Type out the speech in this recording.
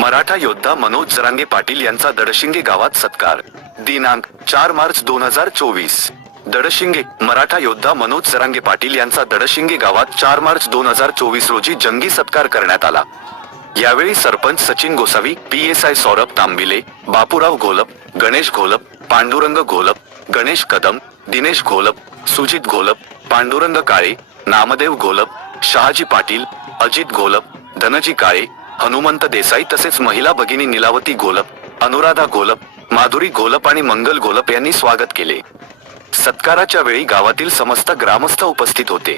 मराठा योद्धा मनोज जरांगे पाटील यांचा दडशिंगे गावात सत्कार. दिनांक चार मार्च दोन हजार चोवीस. दडशिंगे मराठा योद्धा मनोज जरांगे पाटील यांचा दडशिंगे गावात चार मार्च दोन हजार चोवीस रोजी जंगी सत्कार करण्यात आला. यावेळी sarpanch Sachin Gosavi P S I Saurabh Tambile Bapurao Gholap Ganesh Gholap Pandurang Gholap Ganesh Kadam Dinesh Gholap Sujit Gholap Pandurang Kale Namdev Gholap Shahaji Patil Ajit Gholap Dhanaji Kale Hanumant Desai तसेच महिला भगिनी निलावती घोलप अनुराधा घोलप माधुरी घोलप आणि मंगल घोलप यांनी स्वागत केले. सत्काराच्या वेळी गावातील समस्त ग्रामस्थ उपस्थित होते.